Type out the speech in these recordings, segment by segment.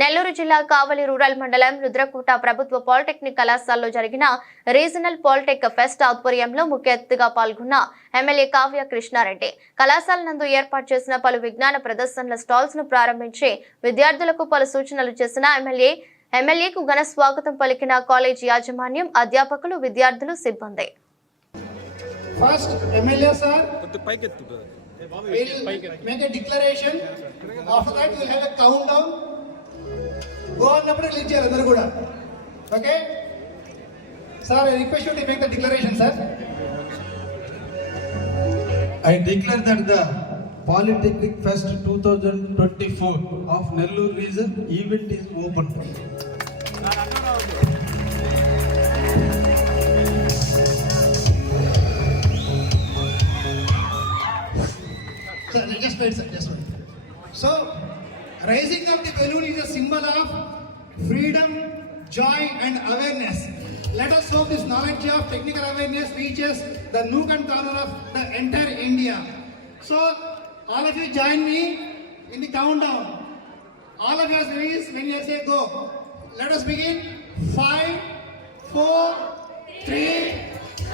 నెల్లూరు జిల్లా కావలి రూరల్ మండలం రుద్రకోట ప్రభుత్వ పాలిటెక్నిక్ కళాశాలలో జరిగిన రీజనల్ పాలిటెక్ ఫెస్ట్ ఆధ్వర్యంలో ముఖ్య అతిథిగా పాల్గొన్న ఎమ్మెల్యే కావ్య కృష్ణారెడ్డి కళాశాల నందు ఏర్పాటు చేసిన పలు విజ్ఞాన ప్రదర్శనల స్టాల్స్ ను ప్రారంభించి విద్యార్థులకు పలు సూచనలు చేసిన ఎమ్మెల్యేకు ఘన స్వాగతం పలికిన కాలేజీ యాజమాన్యం, అధ్యాపకులు, విద్యార్థులు, సిబ్బంది. First, MLA sir will make a declaration. After that, we will have a countdown. Go on, number release here, another good. Okay? Sir, I request you to make the declaration, sir. I declare that the Polytechnic Fest 2024 of Nellore region event is open. Just wait, sir. Just wait. So, raising of the balloon is a symbol of freedom, joy, and awareness. Let us hope this knowledge of technical awareness reaches the nook and corner of the entire India. So, all of you join me in the countdown. All of us release when you say go. Let us begin. 5, 4, 3,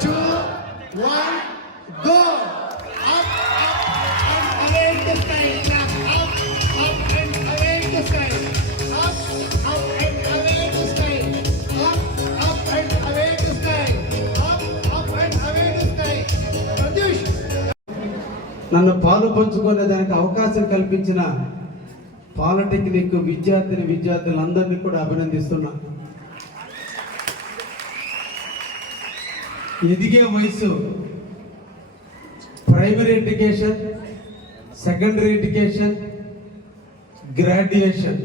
2, 1, go. Up, and away to sky. Up and away to sky. Up and away to sky. Up and away to sky. Up and away to sky. Pratyush. నన్ను పాలు పంచుకునే దానికి అవకాశం కల్పించిన polytechnic విద్యార్థులందరినీ కూడా అభినందిస్తున్నా. ఎదిగే వయసు primary education, secondary education, graduation,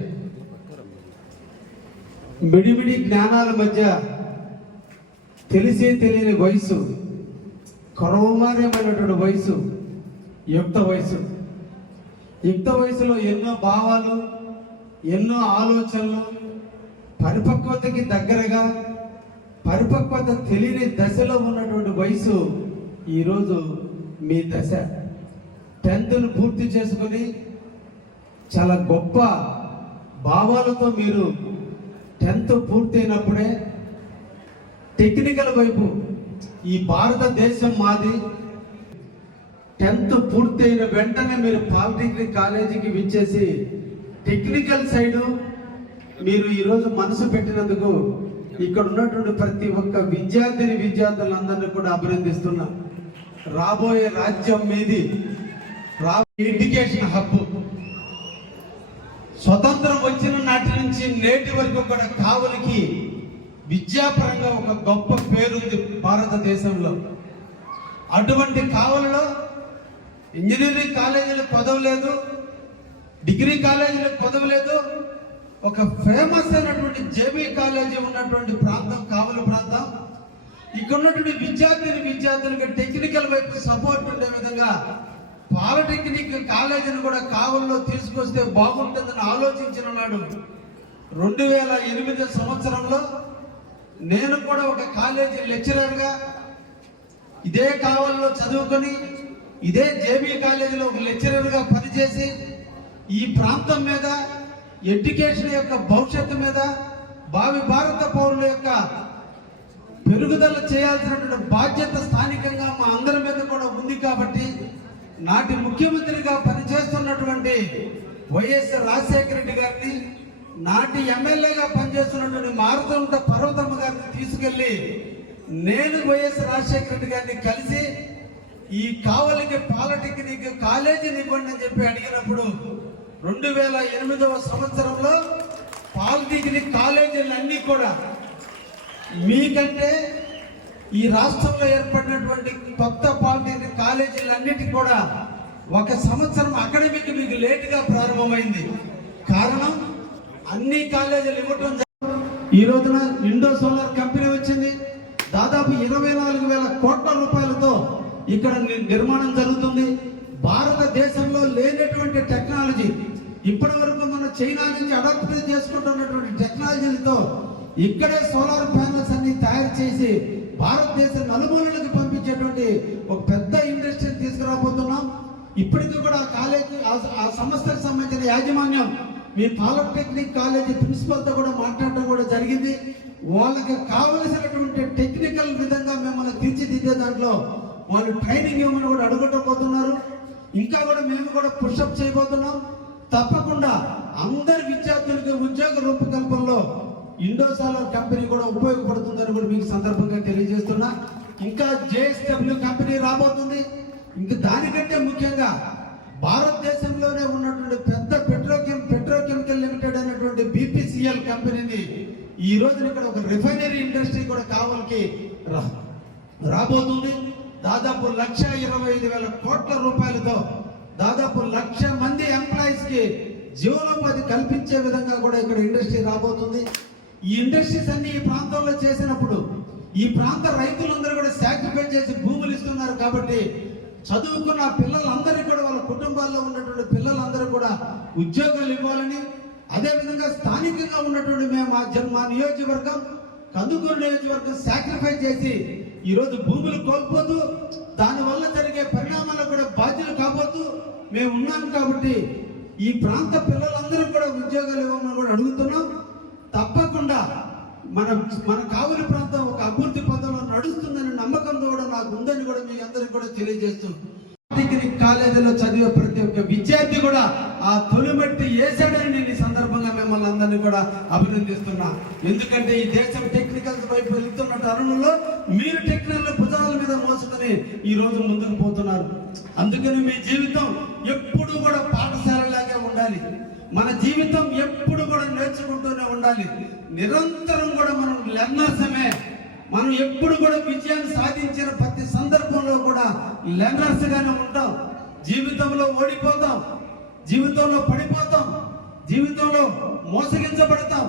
మిడిమిడి జ్ఞానాల మధ్య తెలిసే తెలియని వయసు, కరోమార్యమైనటువంటి వయసు యుక్త వయసు. యుక్త వయసులో ఎన్నో భావాలు, ఎన్నో ఆలోచనలు, పరిపక్వతకి దగ్గరగా పరిపక్వత తెలియని దశలో ఉన్నటువంటి వయసు ఈరోజు మీ దశ. 10th పూర్తి చేసుకుని చాలా గొప్ప భావాలతో మీరు 10th పూర్తయినప్పుడే టెక్నికల్ వైపు ఈ భారతదేశం మాది. 10th పూర్తయిన వెంటనే మీరు పాలిటెక్నిక్ కాలేజీకి విచ్చేసి టెక్నికల్ సైడు మీరు ఈరోజు మనసు పెట్టినందుకు ఇక్కడ ఉన్నటువంటి ప్రతి ఒక్క విద్యార్థులందరినీ కూడా అభినందిస్తున్నా. రాబోయే రాజ్యం మీది. ఎడ్యుకేషన్ హబ్ స్వతంత్రం వచ్చిన నాటి నుంచి నేటి వరకు కూడా కావలికి విద్యాపరంగా ఒక గొప్ప పేరుంది భారతదేశంలో. అటువంటి కావలిలో ఇంజనీరింగ్ కాలేజీలకు కొదవ లేదు, డిగ్రీ కాలేజీలకు కొదవ లేదు. ఒక ఫేమస్ అయినటువంటి జేబీ కాలేజీ ఉన్నటువంటి ప్రాంతం కావలి ప్రాంతం. ఇక్కడ ఉన్నటువంటి విద్యార్థులకు టెక్నికల్ వైపు సపోర్ట్ ఉండే విధంగా పాలిటెక్నిక్ కాలేజీని కూడా కావలిలో తీసుకొస్తే బాగుంటుందని ఆలోచించిన నాడు 2008 సంవత్సరంలో నేను కూడా ఒక కాలేజీ లెక్చరర్గా ఇదే కావలిలో చదువుకొని ఇదే జేబీ కాలేజీలో ఒక లెక్చరర్గా పనిచేసి ఈ ప్రాంతం మీద, ఎడ్యుకేషన్ యొక్క భవిష్యత్తు మీద, భావి భారత పౌరుల యొక్క పెరుగుదల చేయాల్సినటువంటి బాధ్యత స్థానికంగా మా అందరి మీద కూడా ఉంది. కాబట్టి నాటి ముఖ్యమంత్రిగా పనిచేస్తున్నటువంటి వైఎస్ రాజశేఖర రెడ్డి గారిని, నాటి ఎమ్మెల్యేగా పనిచేస్తున్నటువంటి మారుతుంట పర్వతమ్మ గారిని తీసుకెళ్లి నేను వైఎస్ రాజశేఖర రెడ్డి గారిని కలిసి ఈ కావలికి పాలిటెక్నిక్ కాలేజీని ఇవ్వండి అని చెప్పి అడిగినప్పుడు 2008 సంవత్సరంలో పాలిటెక్నిక్ కాలేజీలన్నీ కూడా మీకంటే ఈ రాష్ట్రంలో ఏర్పడినటువంటి కొత్త పాలిటెక్నిక్ కాలేజీలన్నిటికీ కూడా 1 సంవత్సరం అకాడమిక్ మీకు లేటుగా ప్రారంభమైంది. కారణం అన్ని కాలేజీలు ఇవ్వటం. ఈ రోజున ఇండో సోలార్ కంపెనీ వచ్చింది. దాదాపు 24,000 కోట్ల రూపాయలతో ఇక్కడ నిర్మాణం జరుగుతుంది. భారతదేశంలో లేనటువంటి టెక్నాలజీ, ఇప్పటి వరకు మన చైనా నుంచి అడాప్ట్ చేసుకుంటున్నటువంటి టెక్నాలజీలతో ఇక్కడే సోలార్ ప్యానల్స్ అన్ని తయారు చేసి భారతదేశ నలుమూలలకు పంపించేటువంటి ఒక పెద్ద ఇండస్ట్రీని తీసుకురాబోతున్నాం. ఇప్పటికీ కూడా ఆ కాలేజీ, ఆ సంస్థకు సంబంధించిన యాజమాన్యం మీ పాలిటెక్నిక్ కాలేజీ ప్రిన్సిపల్తో కూడా మాట్లాడడం కూడా జరిగింది. వాళ్ళకి కావలసినటువంటి టెక్నికల్ విధంగా మిమ్మల్ని తీర్చిదిద్దే దాంట్లో వాళ్ళు ట్రైనింగ్ ఇవ్వమని కూడా అడుగుకోబోతున్నారు. ఇంకా కూడా మేము కూడా పుషప్ చేయబోతున్నాం. తప్పకుండా అందరి విద్యార్థులకి ఉద్యోగ రూపకల్పనలో ఇండోసాలర్ కంపెనీ కూడా ఉపయోగపడుతుందని కూడా మీకు సందర్భంగా తెలియజేస్తున్నా. ఇంకా JSW కంపెనీ రాబోతుంది. ఇంకా దానికంటే ముఖ్యంగా భారతదేశంలోనే ఉన్నటువంటి పెద్ద పెట్రోకెమికల్ లిమిటెడ్ అనేటువంటి BPCL కంపెనీని ఈ రోజున ఇక్కడ ఒక రిఫైనరీ ఇండస్ట్రీ కూడా కావాలకి రాబోతుంది. దాదాపు 1,25,000 కోట్ల రూపాయలతో దాదాపు 1,00,000 మంది ఎంప్లాయీస్ కి జీవనోపాధి కల్పించే విధంగా కూడా ఇక్కడ ఇండస్ట్రీ రాబోతుంది. ఈ ఇండస్ట్రీస్ అన్ని ఈ ప్రాంతంలో చేసినప్పుడు ఈ ప్రాంత రైతులందరూ కూడా సాక్రిఫైస్ చేసి భూములు ఇస్తున్నారు. కాబట్టి చదువుకున్న పిల్లలందరికీ కూడా వాళ్ళ కుటుంబాల్లో ఉన్నటువంటి పిల్లలందరూ కూడా ఉద్యోగాలు ఇవ్వాలని, అదేవిధంగా స్థానికంగా ఉన్నటువంటి మేము మా నియోజకవర్గం కందుకూరు నియోజకవర్గం సాక్రిఫైస్ చేసి ఈరోజు భూములు కోల్పోతూ దానివల్ల జరిగే పరిణామాలకు కూడా బాధ్యులు కాబోతూ మేము ఉన్నాం. కాబట్టి ఈ ప్రాంత పిల్లలందరూ కూడా ఉద్యోగాలు ఇవ్వమని కూడా అడుగుతున్నాం. తప్పకుండా మన కావలి ప్రాంతం ఒక అభివృద్ధి పథంలో నడుస్తుందని నమ్మకం కూడా నాకు ఉందని కూడా మీ అందరికి కూడా తెలియజేస్తున్నాం. పాలిటెక్నిక్ కాలేజీలో చదివే ప్రతి ఒక్క విద్యార్థి కూడా ఆ తొలిమట్టి వేసాడని నేను ఈ సందర్భంగా మిమ్మల్ని అందరినీ కూడా అభినందిస్తున్నా. ఎందుకంటే ఈ దేశం టెక్నికల్ వైపు వెళ్తున్న తరుణంలో మీరు టెక్నికల్ భుజాల మీద మోసుకొని ఈ రోజు ముందుకు పోతున్నారు. అందుకని మీ జీవితం ఎప్పుడు కూడా పాఠశాలలాగే ఉండాలి. మన జీవితం ఎప్పుడు కూడా నేర్చుకుంటూనే ఉండాలి. నిరంతరం కూడా మనం లెర్నర్సమే. మనం ఎప్పుడు కూడా విజయాన్ని సాధించిన ప్రతి సందర్భంలో కూడా లెర్నర్స్ గానే ఉంటాం. జీవితంలో ఓడిపోతాం, జీవితంలో పడిపోతాం, జీవితంలో మోసగించబడతాం,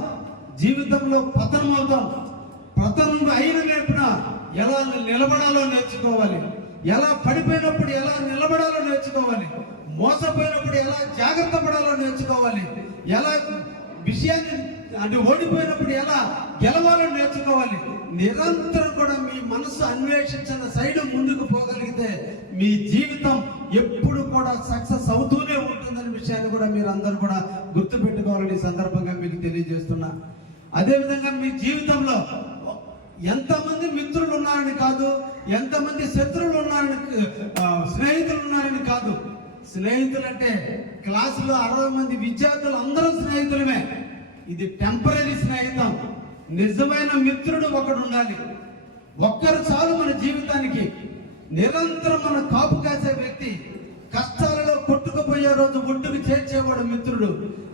జీవితంలో పతనం అవుతాం. పతనం అయిన నేర్పిన ఎలా నిలబడాలో నేర్చుకోవాలి, ఎలా పడిపోయినప్పుడు ఎలా నిలబడాలో నేర్చుకోవాలి, మోసపోయినప్పుడు ఎలా జాగ్రత్త పడాలో నేర్చుకోవాలి, ఎలా విషయాన్ని అంటే ఓడిపోయినప్పుడు ఎలా గెలవాలో నేర్చుకోవాలి. నిరంతరం కూడా మీ మనసు అన్వేషించిన సైడ్ ముందుకు పోగలిగితే మీ జీవితం ఎప్పుడు కూడా సక్సెస్ అవుతూనే ఉంటుందనే విషయాన్ని కూడా మీరు అందరూ కూడా గుర్తు పెట్టుకోవాలని ఈ సందర్భంగా మీకు తెలియజేస్తున్నా. అదేవిధంగా మీ జీవితంలో ఎంతమంది మిత్రులు ఉన్నారని కాదు, ఎంతమంది శత్రువులు ఉన్నారని స్నేహితులు ఉన్నారని కాదు. స్నేహితులంటే క్లాసులో 60 మంది విద్యార్థులు అందరూ స్నేహితులమే. ఇది టెంపరీ స్నేహితం. నిజమైన మిత్రుడు ఒకడు ఉండాలి. ఒక్కరు చాలు మన జీవితానికి. నిరంతరం మన కాపు కాసే వ్యక్తి. కష్టాలలో కొట్టుకుపోయే రోజు ఒడ్డుకు చేర్చేవాడు మిత్రుడు.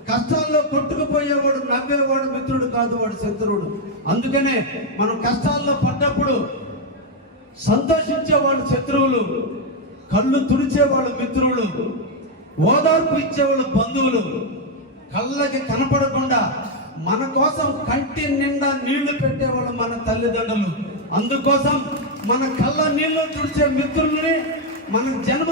కష్టాల్లో కొట్టుకుపోయేవాడు నవ్వేవాడు మిత్రుడు కాదు, వాడు శత్రువుడు. అందుకనే మనం కష్టాల్లో పడ్డప్పుడు సంతోషించేవాడు శత్రువులు, కళ్ళు తుడిచేవాళ్ళు మిత్రులు, ఓదార్పు ఇచ్చేవాళ్ళు బంధువులు, కళ్ళకి కనపడకుండా మన కోసం కంటి నిండా నీళ్లు పెట్టేవాళ్ళు మన తల్లిదండ్రులు. అందుకోసం మన కళ్ళ నీళ్లు తుడిచే మిత్రుల్ని మన జన్మ